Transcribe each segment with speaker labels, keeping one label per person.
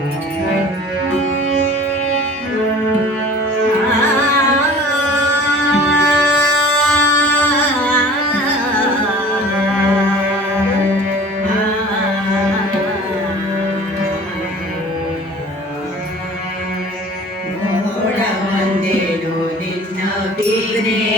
Speaker 1: Good दिना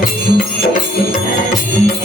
Speaker 1: よしよしよし。